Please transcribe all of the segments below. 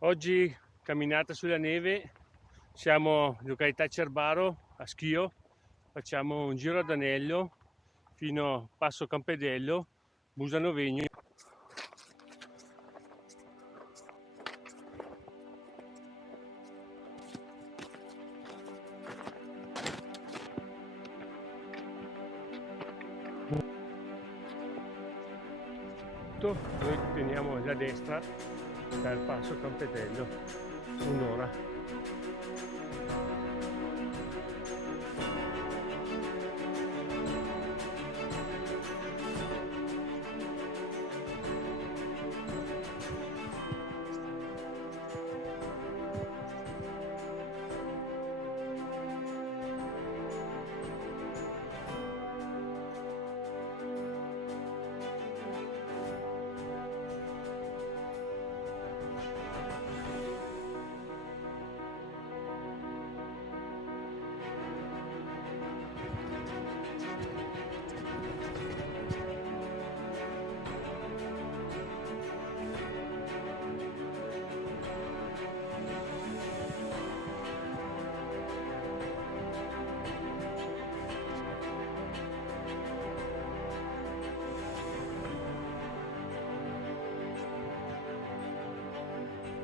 Oggi camminata sulla neve, siamo in località Cerbaro a Schio, facciamo un giro ad anello fino a Passo Campedello, Busa Novegno. Noi teniamo la destra dal Passo Campedello, un'ora.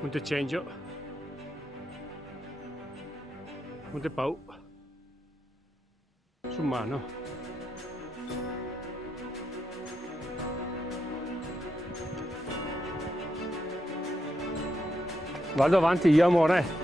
Monte Cengio, Monte Pau, Summano. Vado avanti io, amore.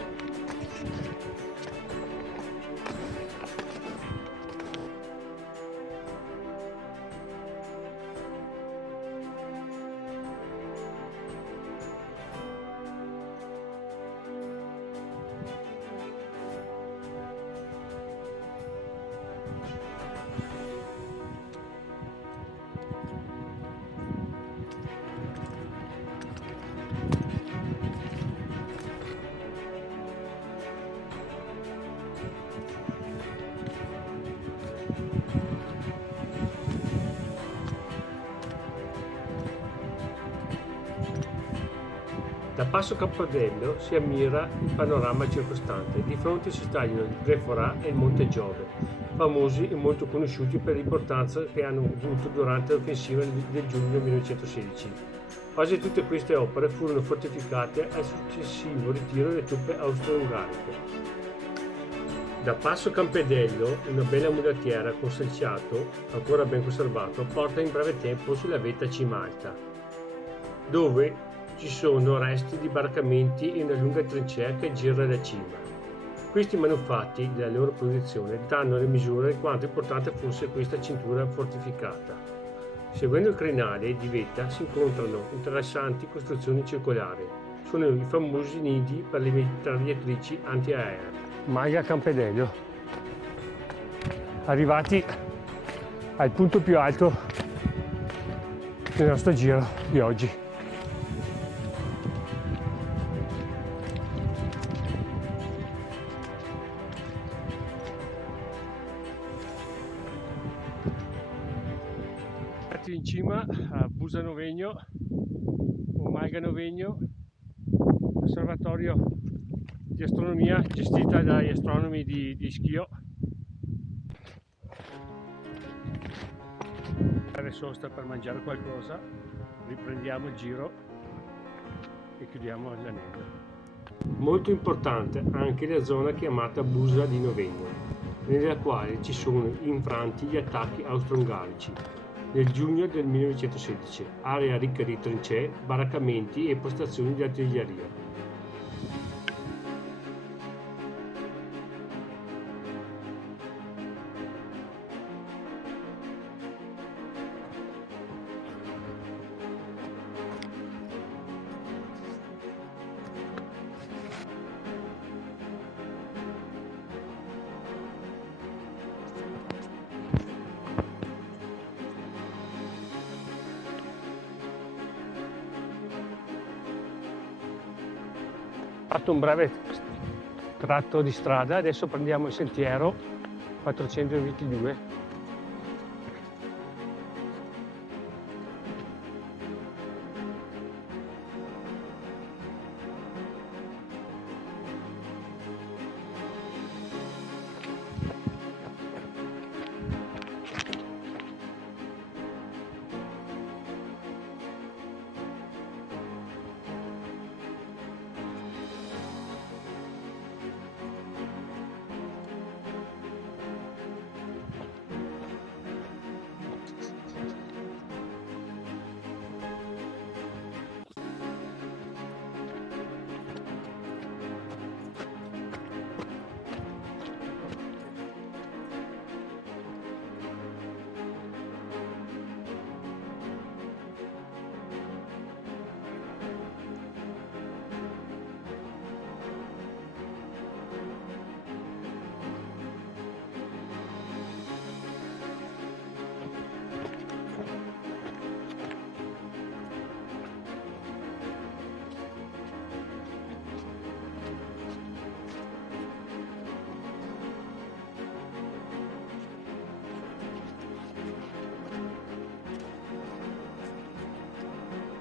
Da Passo Campedello si ammira il panorama circostante. Di fronte si stagliano il Greforà e il Monte Giove, famosi e molto conosciuti per l'importanza che hanno avuto durante l'offensiva del giugno 1916. Quasi tutte queste opere furono fortificate al successivo ritiro delle truppe austro-ungariche. Da Passo Campedello una bella mulattiera con selciato, ancora ben conservato, porta in breve tempo sulla vetta Cimalta, dove ci sono resti di baraccamenti e una lunga trincea che gira la cima. Questi manufatti della loro posizione danno le misure di quanto importante fosse questa cintura fortificata. Seguendo il crinale di vetta si incontrano interessanti costruzioni circolari. Sono i famosi nidi per le mitragliatrici antiaeree. Maglia Campedello. Arrivati al punto più alto del nostro giro di oggi. In cima a Busa Novegno o Malga Novegno, osservatorio di astronomia gestita dagli astronomi di Schio. Fare sosta per mangiare qualcosa, riprendiamo il giro e chiudiamo l'anello. Molto importante anche la zona chiamata Busa di Novegno, nella quale ci sono infranti gli attacchi austro-ungarici nel giugno del 1916, area ricca di trincee, baraccamenti e postazioni di artiglieria. Fatto un breve tratto di strada, adesso prendiamo il sentiero 422.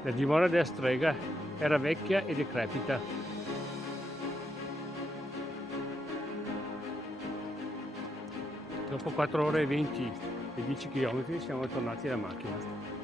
La dimora della strega era vecchia e decrepita. Dopo 4 ore e 20 e 10 km siamo tornati alla macchina.